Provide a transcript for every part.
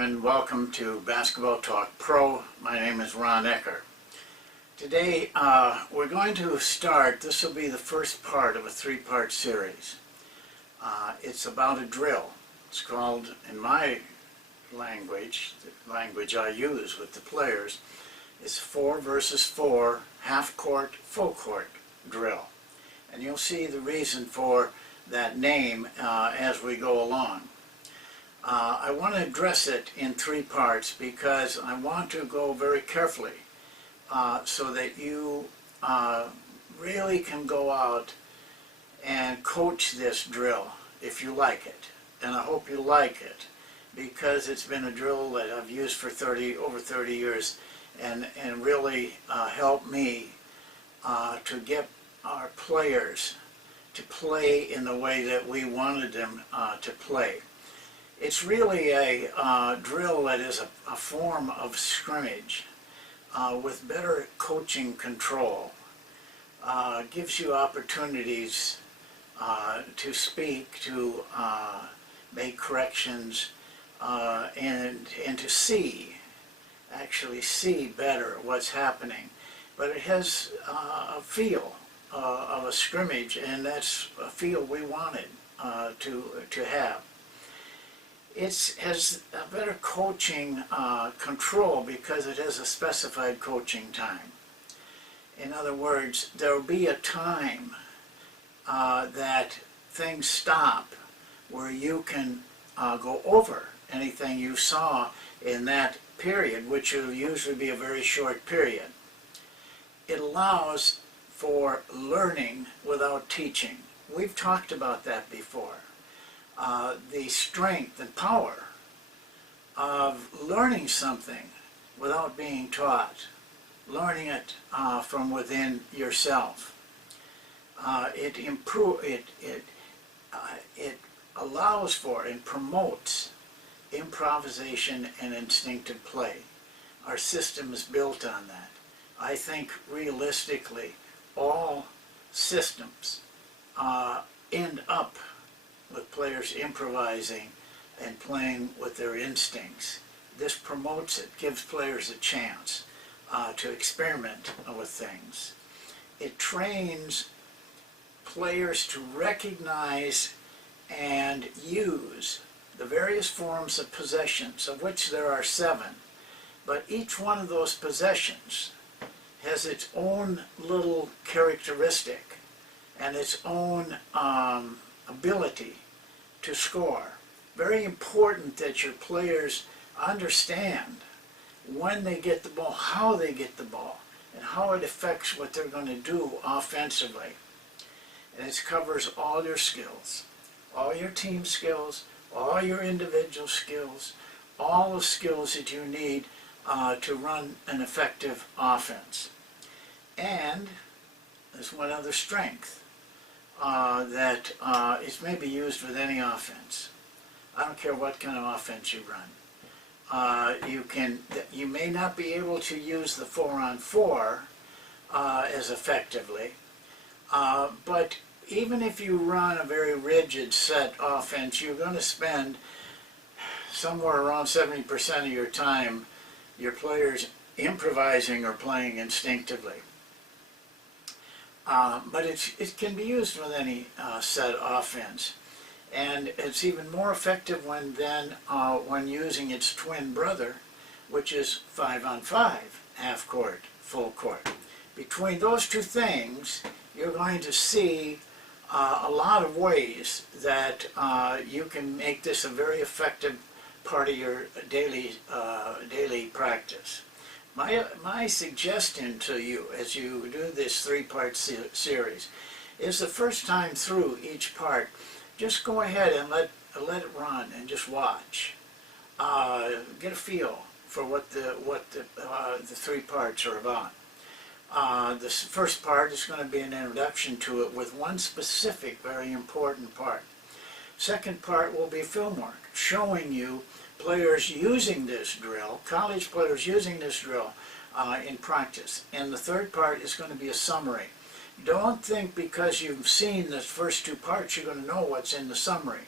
and welcome to Basketball Talk Pro. My name is Ron Ecker. Today we're going to start, this will be the first part of a three-part series. It's about a drill. It's called, in my language, the language I use with the players, it's 4 versus 4 half-court, full-court drill. And you'll see the reason for that name as we go along. I want to address it in 3 parts because I want to go very carefully so that you really can go out and coach this drill if you like it. And I hope you like it because it's been a drill that I've used for over 30 years and really helped me to get our players to play in the way that we wanted them to play. It's really a drill that is a form of scrimmage with better coaching control. Gives you opportunities to speak, to make corrections, and to actually see better what's happening. But it has a feel of a scrimmage, and that's a feel we wanted to have. It has a better coaching control because it has a specified coaching time. In other words, there will be a time that things stop where you can go over anything you saw in that period, which will usually be a very short period. It allows for learning without teaching. We've talked about that before. The strength and power of learning something without being taught, learning it from within yourself. It allows for and promotes improvisation and instinctive play. Our system is built on that. I think realistically all systems end up with players improvising and playing with their instincts. This promotes it, gives players a chance to experiment with things. It trains players to recognize and use the various forms of possessions, of which there are 7. But each one of those possessions has its own little characteristic and its own ability to score. Very important that your players understand when they get the ball, how they get the ball, and how it affects what they're going to do offensively. And it covers all your skills, all your team skills, all your individual skills, all the skills that you need to run an effective offense. And there's one other strength that is maybe used with any offense. I don't care what kind of offense you run. You may not be able to use the 4-on-4 as effectively, but even if you run a very rigid set offense, you're going to spend somewhere around 70% of your time your players improvising or playing instinctively. But it can be used with any set offense, and it's even more effective when using its twin brother, which is 5-on-5, half court, full court. Between those two things, you're going to see a lot of ways that you can make this a very effective part of your daily practice. My suggestion to you as you do this 3-part series is the first time through each part, just go ahead and let it run and just watch. Get a feel for what the 3 parts are about. This first part is going to be an introduction to it with one specific, very important part. Second part will be film work, showing you players using this drill, college players using this drill in practice. And the third part is going to be a summary. Don't think because you've seen the first 2 parts you're going to know what's in the summary.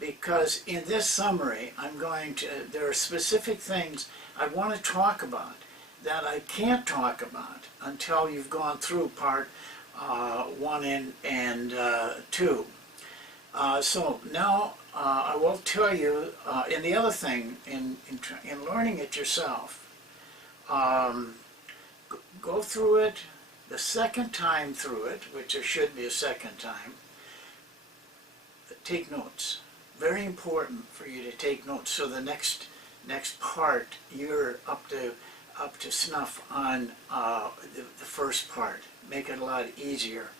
because in this summary, there are specific things I want to talk about that I can't talk about until you've gone through part 1 and 2. So now I will tell you, and the other thing, in learning it yourself, go through it the second time through it, which there should be a second time. Take notes. Very important for you to take notes, so the next part you're up to snuff on the first part. Make it a lot easier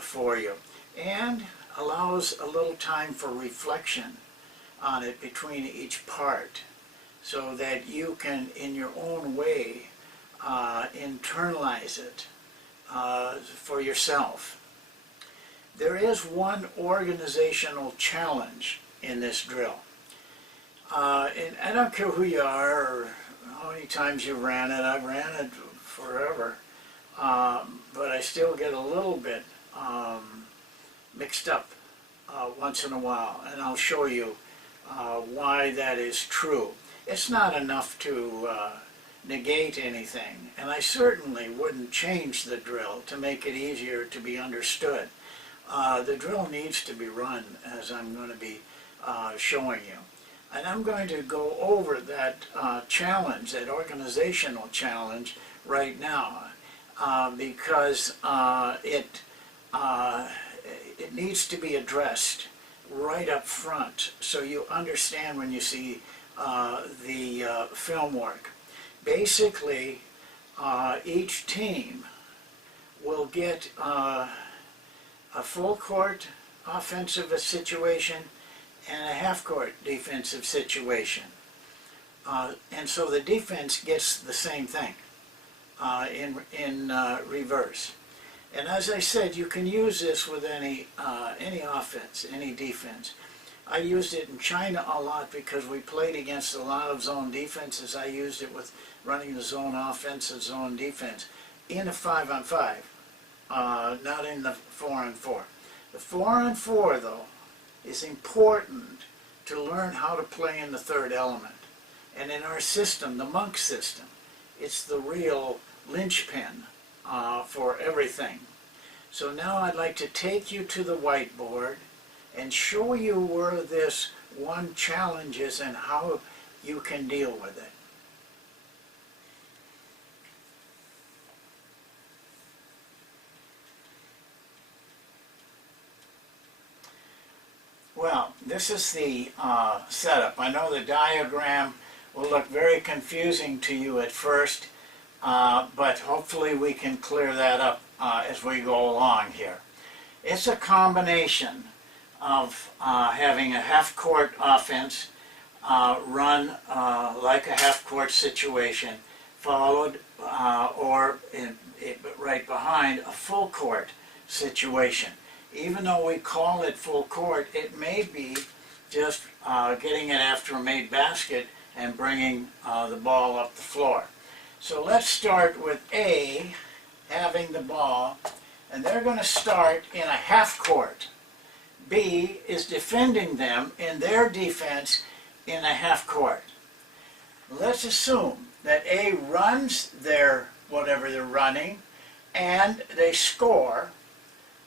for you, and allows a little time for reflection on it between each part, so that you can, in your own way, internalize it for yourself. There is one organizational challenge in this drill. And I don't care who you are or how many times you ran it. I've ran it forever. But I still get a little bit mixed up once in a while. And I'll show you why that is true. It's not enough to negate anything. And I certainly wouldn't change the drill to make it easier to be understood. The drill needs to be run as I'm going to be showing you. And I'm going to go over that challenge, that organizational challenge, right now because it needs to be addressed right up front so you understand when you see the film work. Basically, each team will get a full court offensive situation and a half court defensive situation. And so the defense gets the same thing in reverse. And as I said, you can use this with any offense, any defense. I used it in China a lot because we played against a lot of zone defenses. I used it with running the zone offense and zone defense in a 5-on-5, not in the 4-on-4. The 4-on-4, though, is important to learn how to play in the third element. And in our system, the monk system, it's the real linchpin for everything. So now I'd like to take you to the whiteboard and show you where this one challenge is and how you can deal with it. Well, this is the setup. I know the diagram will look very confusing to you at first, but hopefully we can clear that up as we go along here. It's a combination of having a half-court offense run like a half-court situation, followed right behind a full-court situation. Even though we call it full court, it may be just getting it after a made basket and bringing the ball up the floor. So let's start with A having the ball, and they're going to start in a half court. B is defending them in their defense in a half court. Let's assume that A runs their whatever they're running and they score,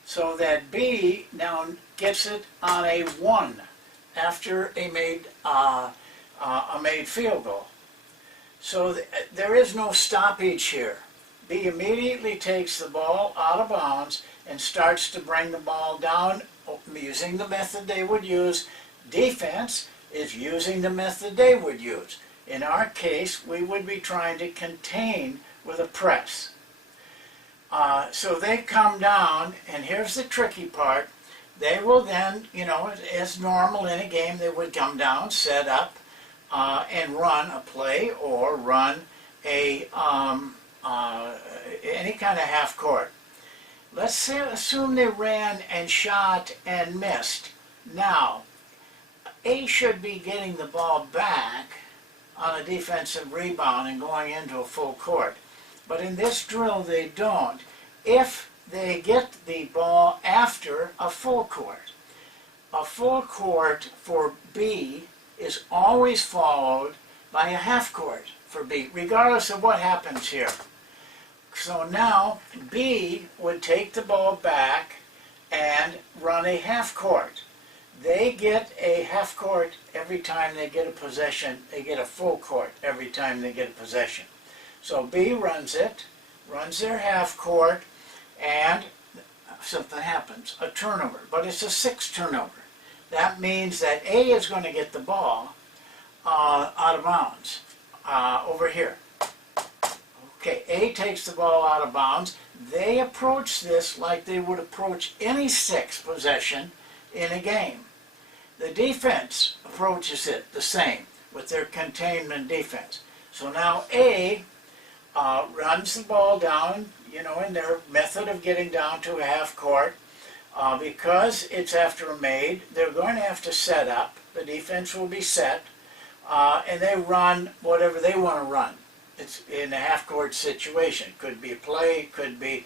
so that B now gets it on a 1 after a made field goal. So there is no stoppage here. B immediately takes the ball out of bounds and starts to bring the ball down using the method they would use. Defense is using the method they would use. In our case, we would be trying to contain with a press. So they come down, and here's the tricky part. They will then, as normal in a game, they would come down, set up, and run a play or run a any kind of half court. Let's assume they ran and shot and missed. Now, A should be getting the ball back on a defensive rebound and going into a full court. But in this drill, they don't. If they get the ball after a full court, a full court for B is always followed by a half court for B, regardless of what happens here. So now B would take the ball back and run a half court. They get a half court every time they get a possession. They get a full court every time they get a possession. So B runs it, runs their half court, and something happens, a turnover. But it's a 6 turnover. That means that A is going to get the ball out of bounds over here. Okay, A takes the ball out of bounds. They approach this like they would approach any 6 possession in a game. The defense approaches it the same with their containment defense. So now A runs the ball down, in their method of getting down to a half court. Because it's after a made, they're going to have to set up. The defense will be set, and they run whatever they want to run. It's in a half-court situation. Could be a play, could be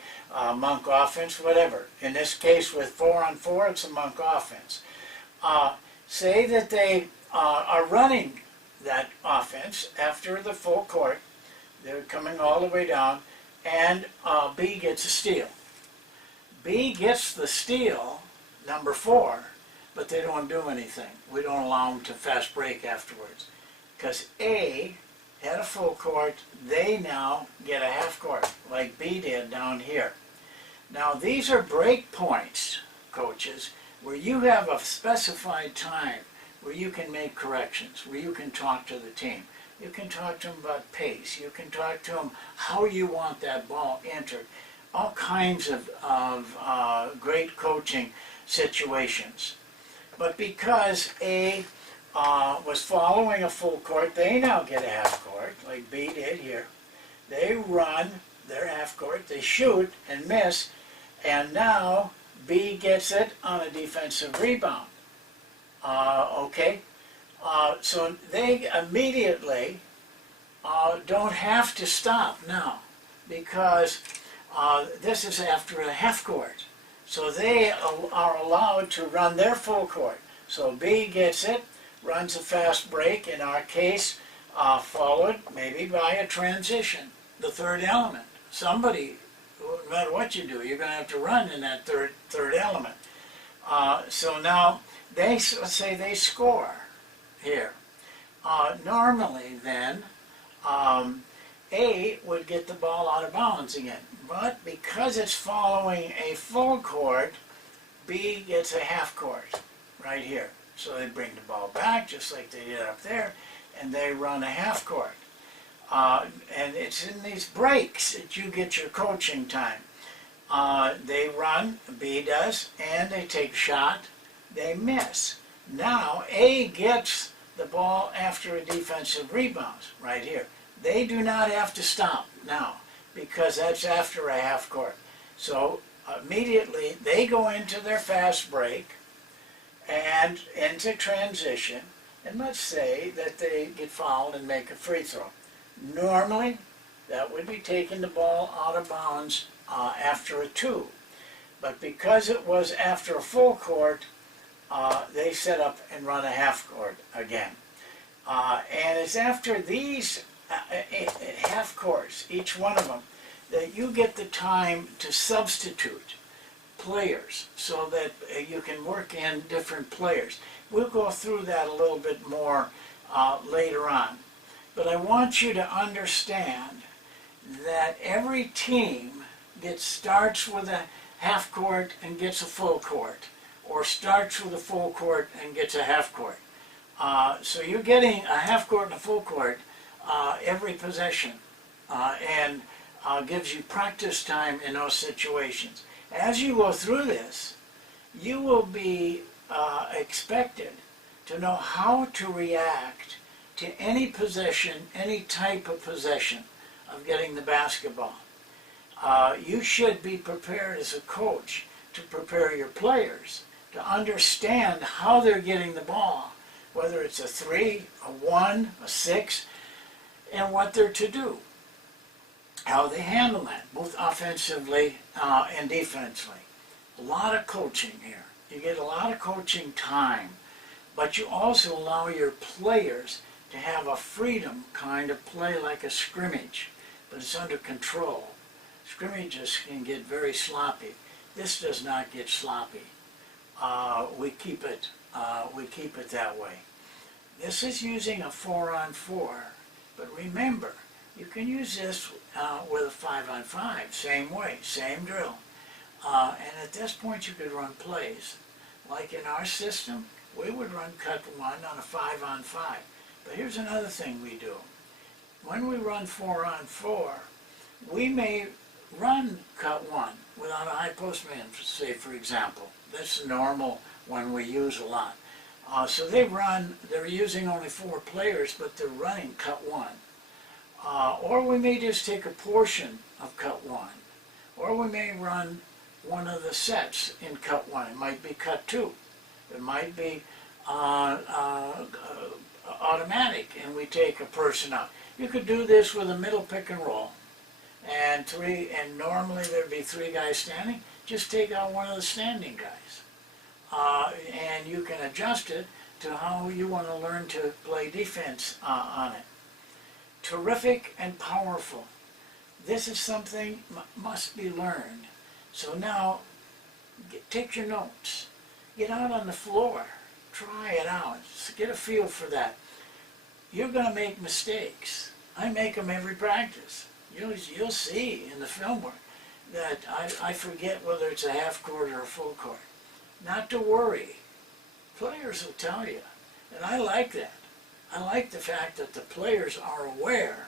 monk offense, whatever. In this case, with 4-on-4, it's a monk offense. Say that they are running that offense after the full court. They're coming all the way down, and B gets a steal. B gets the steal, number 4, but they don't do anything. We don't allow them to fast break afterwards. Because A had a full court, they now get a half court, like B did down here. Now these are break points, coaches, where you have a specified time where you can make corrections, where you can talk to the team. You can talk to them about pace. You can talk to them how you want that ball entered. All kinds of great coaching situations. But because A was following a full court, they now get a half court, like B did here. They run their half court, they shoot and miss, and now B gets it on a defensive rebound. So they immediately don't have to stop now, because this is after a half court. So they are allowed to run their full court. So B gets it, runs a fast break, in our case, followed maybe by a transition, the third element. Somebody, no matter what you do, you're going to have to run in that third element. So now, let's say they score here. Normally then, A would get the ball out of bounds again. But because it's following a full court, B gets a half court right here. So they bring the ball back just like they did up there, and they run a half court. And it's in these breaks that you get your coaching time. They run, B does, and they take a shot, they miss. Now A gets the ball after a defensive rebound right here. They do not have to stop now, because that's after a half court. So immediately they go into their fast break and into transition, and let's say that they get fouled and make a free throw. Normally, that would be taking the ball out of bounds after a 2. But because it was after a full court, they set up and run a half court again. And it's after these half courts, each one of them, that you get the time to substitute players so that you can work in different players. We'll go through that a little bit more later on. But I want you to understand that every team starts with a half court and gets a full court, or starts with a full court and gets a half court. So you're getting a half court and a full court every possession, and gives you practice time in those situations. As you go through this, you will be expected to know how to react to any possession, any type of possession of getting the basketball. You should be prepared as a coach to prepare your players to understand how they're getting the ball, whether it's a 3, a 1, a 6, and what they're to do, how they handle that, both offensively and defensively. A lot of coaching here. You get a lot of coaching time, but you also allow your players to have a freedom kind of play like a scrimmage, but it's under control. Scrimmages can get very sloppy. This does not get sloppy. We keep it that way. This is using a 4-on-4, but remember, you can use this with a 5-on-5, same way, same drill. And at this point you could run plays. Like in our system, we would run cut 1 on a 5-on-5. But here's another thing we do. When we run 4-on-4, we may run cut 1 without a high post man, say for example. That's the normal one we use a lot. So they're using only 4 players, but they're running cut 1. Or we may just take a portion of cut 1. Or we may run one of the sets in cut 1. It might be cut 2. It might be automatic, and we take a person out. You could do this with a middle pick and roll, and normally there'd be 3 guys standing. Just take out one of the standing guys, and you can adjust it to how you want to learn to play defense on it. Terrific and powerful. This is something must be learned. So now, take your notes. Get out on the floor. Try it out. Get a feel for that. You're going to make mistakes. I make them every practice. You'll see in the film work that I forget whether it's a half court or a full court. Not to worry. Players will tell you. And I like that. I like the fact that the players are aware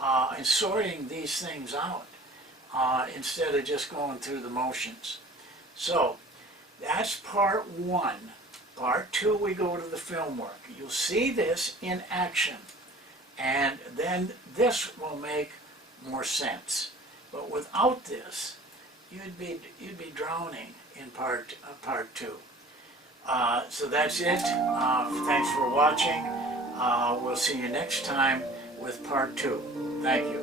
and sorting these things out instead of just going through the motions. So that's part 1. Part 2, we go to the film work. You'll see this in action, and then this will make more sense. But without this, you'd be drowning in part 2. So that's it. Thanks for watching. We'll see you next time with part 2. Thank you.